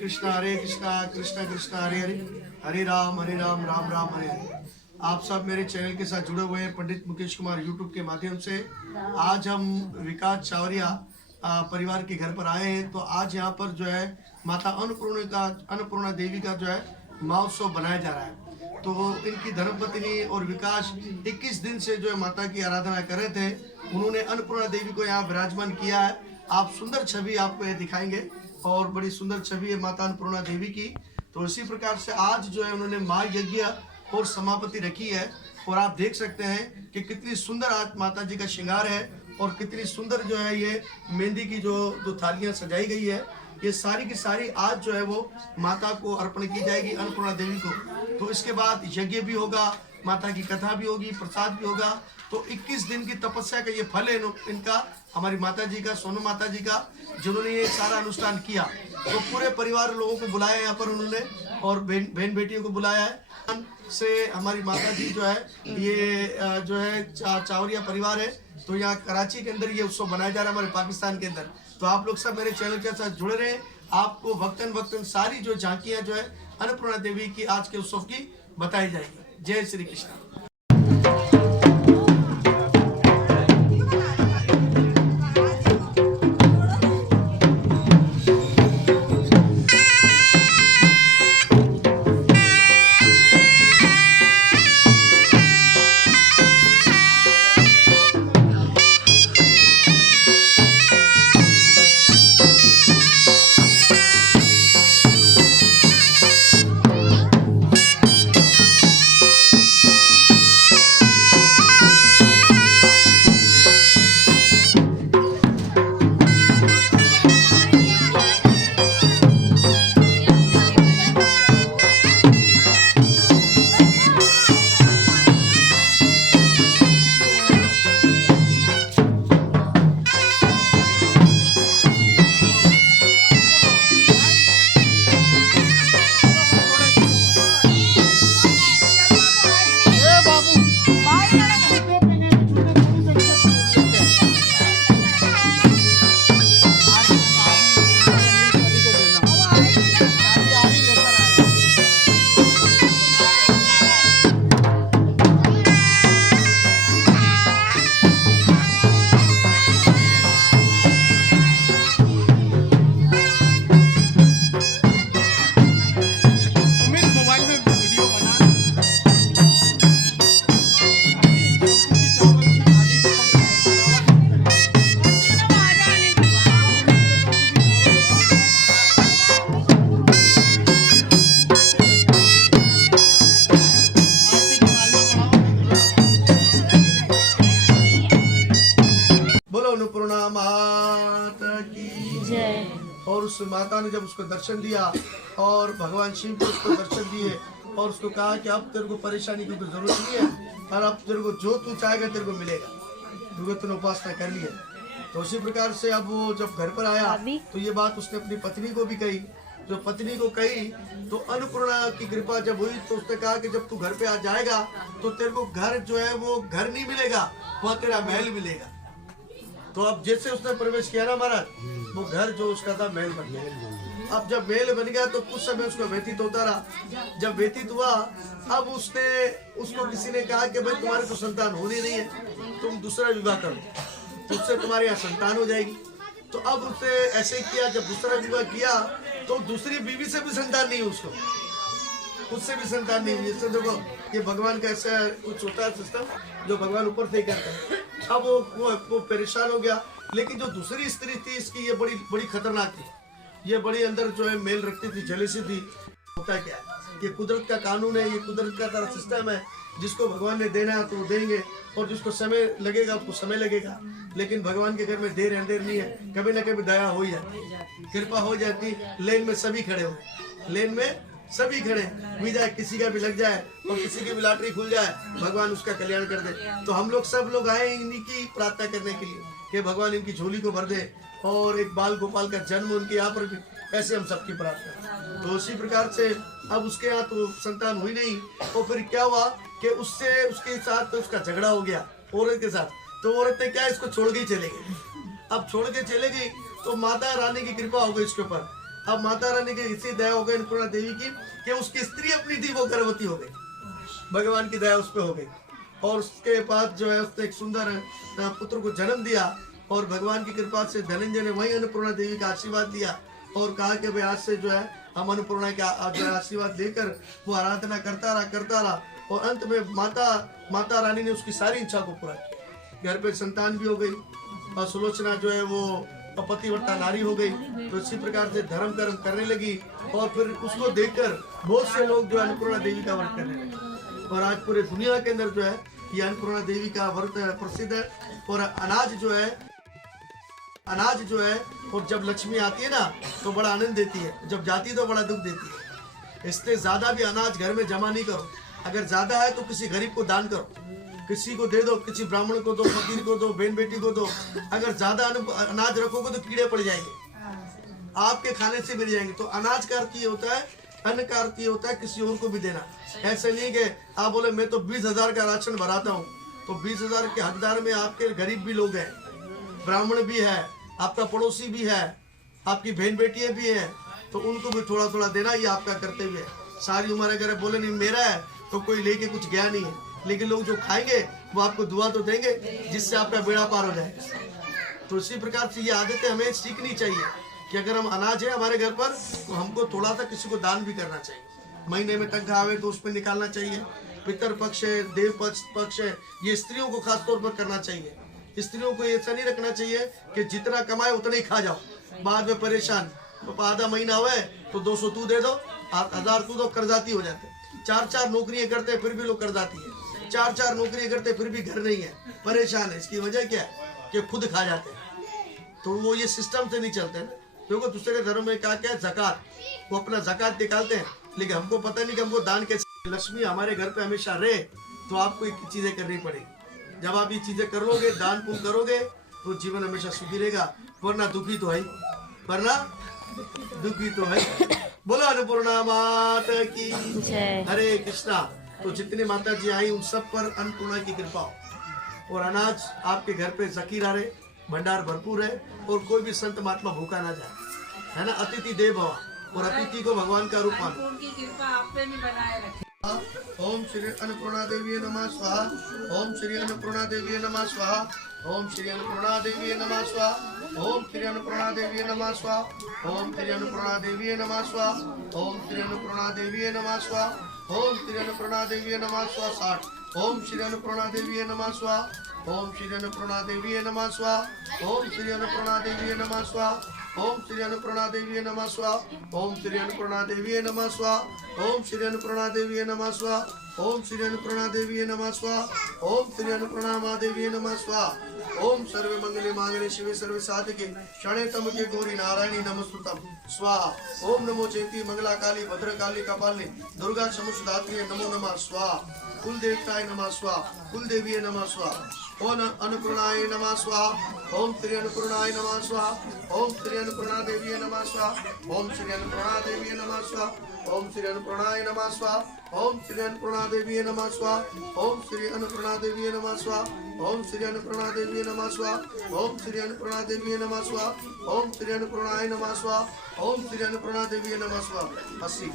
कृष्णा हरे कृष्णा कृष्णा कृष्णा हरे हरे हरे राम राम राम हरे हरे। आप सब मेरे चैनल के साथ जुड़े हुए हैं पंडित मुकेश कुमार यूट्यूब के माध्यम से। आज हम विकास चावरिया परिवार के घर पर आए हैं। तो आज यहाँ पर जो है माता अन्नपूर्णा देवी का जो है महोत्सव बनाया जा रहा है। तो इनकी धर्मपत्नी और विकास 21 दिन से जो है माता की आराधना कर रहे थे। उन्होंने अन्नपूर्णा देवी को यहाँ विराजमान किया है। आप सुंदर छवि आपको ये दिखाएंगे और बड़ी सुंदर छवि है माता अन्नपूर्णा देवी की। तो इसी प्रकार से आज जो है उन्होंने महायज्ञ और समापति रखी है और आप देख सकते हैं कि कितनी सुंदर आज माता जी का श्रृंगार है और कितनी सुंदर जो है ये मेहंदी की जो थालियां सजाई गई है। ये सारी की सारी आज जो है वो माता को अर्पण की जाएगी अन्नपूर्णा देवी को। तो इसके बाद यज्ञ भी होगा, माता की कथा भी होगी, प्रसाद भी होगा। तो 21 दिन की तपस्या का ये फल है इनका, हमारी माता जी का, सोनू माता जी का, जिन्होंने ये सारा अनुष्ठान किया। तो पूरे परिवार लोगों को बुलाया है यहाँ पर उन्होंने और बहन बेटियों को बुलाया है। से हमारी माता जी जो है ये जो है चावरिया परिवार है। तो यहाँ कराची के अंदर ये उत्सव मनाया जा रहा है, हमारे पाकिस्तान के अंदर। तो आप लोग सब मेरे चैनल के साथ जुड़े रहे। आपको वक्तन सारी जो झांकियाँ जो है अन्नपूर्णा देवी की आज के उत्सव की बताई जाएगी। जय श्री कृष्ण। अन्नपूर्णा माता की जय। और उस माता ने जब उसको दर्शन दिया और भगवान शिव को उसको दर्शन दिए और उसको कहा कि अब तेरे को परेशानी की कोई जरूरत नहीं है और अब तेरे को जो तू चाहेगा तेरे को मिलेगा, क्योंकि तूने उपासना कर ली है। तो उसी प्रकार से अब वो जब घर पर आया तो ये बात उसने अपनी पत्नी को भी कही। जो पत्नी को कही तो अन्नपूर्णा की कृपा जब हुई तो उसने कहा कि जब तू घर पे आ जाएगा तो तेरे को घर जो है वो घर नहीं मिलेगा, वहाँ तेरा महल मिलेगा। तो अब जैसे उसने प्रवेश किया ना महाराज, वो घर जो उसका था महल बन गया। अब जब महल बन गया तो कुछ समय उसको व्यतीत होता रहा। जब व्यतीत हुआ अब उसको किसी ने कहा कि भाई तुम्हारे तो संतान होनी नहीं है, तुम दूसरा विवाह करो, उससे तुम्हारे यहाँ संतान हो जाएगी। तो अब उसने ऐसे ही किया। जब दूसरा विवाह किया तो दूसरी बीवी से भी संतान नहीं, उससे भी संतान नहीं हुई। देखो ये भगवान का ऐसा कुछ होता है सिस्टम जो भगवान ऊपर से ही करता है। अब वो परेशान हो गया। लेकिन जो दूसरी स्त्री थी इसकी ये बड़ी खतरनाक थी। ये बड़ी अंदर जो है मेल रखती थी, जेलसी थी। होता क्या है, ये कुदरत का कानून है, ये कुदरत का तरह सिस्टम है। जिसको भगवान ने देना है तो वो देंगे और जिसको समय लगेगा उसको समय लगेगा। लेकिन भगवान के घर में देर अंधेर नहीं है, कभी ना कभी दया हो जाती, कृपा हो जाती। लेन में सभी खड़े हो, लेन में सभी खड़े हुई जाए, किसी का भी लग जाए और किसी की भी लॉटरी खुल जाए, भगवान उसका कल्याण कर दे। तो हम लोग सब लोग आए इन्हीं की प्रार्थना करने के लिए कि भगवान इनकी झोली को भर दे और एक बाल गोपाल का जन्म उनके यहाँ पर भी, ऐसे हम सबकी प्रार्थना। तो उसी प्रकार से अब उसके यहाँ तो संतान हुई नहीं। और फिर क्या हुआ कि उसके साथ तो उसका झगड़ा हो गया औरत के साथ। तो औरत ने क्या, इसको छोड़ के चले गई। अब छोड़ के चले गई तो माता रानी की कृपा हो गई इसके ऊपर। अब माता रानी की इसी दया हो गई अन्नपूर्णा देवी की कि उसकी स्त्री अपनी थी वो गर्भवती हो गई, भगवान की दया उस पर हो गई। और उसके बाद जो है उसने एक सुंदर पुत्र को जन्म दिया और भगवान की कृपा से धनंजय ने वही अन्नपूर्णा देवी का आशीर्वाद दिया और कहा कि भाई आज से जो है हम अन्नपूर्णा के आशीर्वाद लेकर वो आराधना करता रहा और अंत में माता रानी ने उसकी सारी इच्छा को पूरा किया। घर पे संतान भी हो गई और सुलोचना जो है वो पतिव्रता नारी हो गई। तो इसी प्रकार से धर्म कर्म करने लगी और फिर उसको देखकर बहुत से लोग जो अन्नपूर्णा देवी का व्रत करने लगे और आज पूरे दुनिया के अंदर जो है ये अन्नपूर्णा देवी का व्रत प्रसिद्ध है। और अनाज जो है और जब लक्ष्मी आती है ना तो बड़ा आनंद देती है, जब जाती है तो बड़ा दुख देती है। इसलिए ज्यादा भी अनाज घर में जमा नहीं करो, अगर ज्यादा है तो किसी गरीब को दान करो, किसी को दे दो, किसी ब्राह्मण को दो, फकीर को दो, बहन बेटी को दो। अगर ज्यादा अनाज रखोगे तो कीड़े पड़ जाएंगे, आपके खाने से मिल जाएंगे। तो अनाज का अर्थ ये होता है, अन्न का अर्थ ये होता है किसी और को भी देना। ऐसे नहीं कि आप बोले मैं तो 20,000 का राशन भराता हूँ, तो 20,000 के हकदार में आपके गरीब भी लोग हैं, ब्राह्मण भी है, आपका पड़ोसी भी है, आपकी बहन बेटियां भी है, तो उनको भी थोड़ा थोड़ा देना ये आपका कर्तव्य है। सारी उम्र अगर बोले नहीं मेरा है तो कोई लेके कुछ गया नहीं है, लेकिन लोग जो खाएंगे वो आपको दुआ तो देंगे जिससे आपका बेड़ा पार हो जाए। तो इसी प्रकार से ये आदतें हमें सीखनी चाहिए कि अगर हम अनाज है हमारे घर पर तो हमको थोड़ा सा किसी को दान भी करना चाहिए। महीने में तनख्वाह आवे तो उसमें निकालना चाहिए। पितर पक्ष है, देव पक्ष है, ये स्त्रियों को खास तौर पर करना चाहिए। स्त्रियों को ऐसा नहीं रखना चाहिए कि जितना कमाए उतना ही खा जाओ, बाद में परेशान। आधा महीना हुआ है तो 200 तू दे दो, 1000 तू दो, कर्जाती हो जाते। 4-4 नौकरियां करते फिर भी लोग कर्जाती है, 4-4 नौकरियां करते फिर भी घर नहीं है, परेशान है। इसकी वजह क्या है कि खुद खा जाते हैं। तो वो ये सिस्टम से नहीं चलते ना, क्योंकि दूसरे के धर्म में क्या क्या जकात, वो अपना जकात निकालते हैं, लेकिन हमको पता नहीं कि हमको दान कैसे। लक्ष्मी हमारे घर पे हमेशा रहे तो आपको एक चीजें करनी पड़ेगी। जब आप ये चीजें कर लोगे, दान पुण्य करोगे तो जीवन हमेशा सुखी रहेगा, वरना दुखी तो है, वरना दुखी तो है। बोलो अन्नपूर्णा माता की हरे कृष्णा। तो जितने माता जी आई उन सब पर अन्नपूर्णा की कृपा हो और अनाज आपके घर पे जखीरा रहे, भंडार भरपूर है और कोई भी संत महात्मा भूखा ना जाए, है ना। अतिथि देव भव, और अतिथि को भगवान का रूप मानो। उनकी कृपा आप पे भी बनाए रखे। ओम श्री अन्नपूर्णा देवी नमः स्वाहा। ओम श्री अन्नपूर्णा देवी नमः स्वाहा। ओम श्री अन्नपूर्णा देवी नमः स्वाहा। ओम श्री अन्नपूर्णा देवी नमः स्वाहा। ओम श्री अन्नपूर्णा देवी नमः स्वाहा। ओम श्री अन्नपूर्णा देवी नमः स्वाहा। ओम श्री अन्नपूर्णा देवी नमः स्वाहा। 60। ओम श्री अन्नपूर्णा देवी नमः स्वाहा। ओम श्री अन्नपूर्णा देवी नमः स्वाहा। ओम श्री अन्नपूर्णा देवी नमः स्वाहा। ओम श्री अन्नपूर्णा देवी नमः स्वाहा। ओम श्री अन्नपूर्णा देवी नमः स्वाहा। ओम श्री अन्नपूर्णा देवी नमः स्वाहा। ओम श्री अन्नपूर्णा देवी नमः स्वाहा। ओम श्री अन्नपूर्णा महादेवी नमः स्वाहा। ओम सर्व मंगले मांगले शिवे सर्व साधके शरणे त्र्यंबके गौरी नारायणी नमस्तुतम स्वाहा। ओम नमो जयंती मंगला काली भद्रकाली कपालिनी दुर्गा समुषदात्री नमो नमः स्वाहा। कुल देवताय नमः स्वाहा। कुल देवी नमः स्वाहा। ओम अन्नपूर्णाय नमः स्वाहा। ओम श्री अन्नपूर्णाय नमः स्वाहा। ओम श्री अन्नपूर्णा देवी नमः स्वाहा। ओम श्री अन्नपूर्णा देवी नमः स्वाहा। ओम श्री अन्नपूर्णाय नमः स्वाहा। ओम श्री अन्नपूर्णा देवी नमः स्वाहा। ओम श्री अन्नपूर्णा देवी नमः स्वाहा। ओम श्री अन्नपूर्णा देवी नमः स्वाहा। ओम श्री अन्नपूर्णा देवी नमः स्वाहा। ओम श्री अन्नपूर्णाय नमः स्वाहा। ओम श्री अन्नपूर्णा देवी नमः स्वाहा। 80।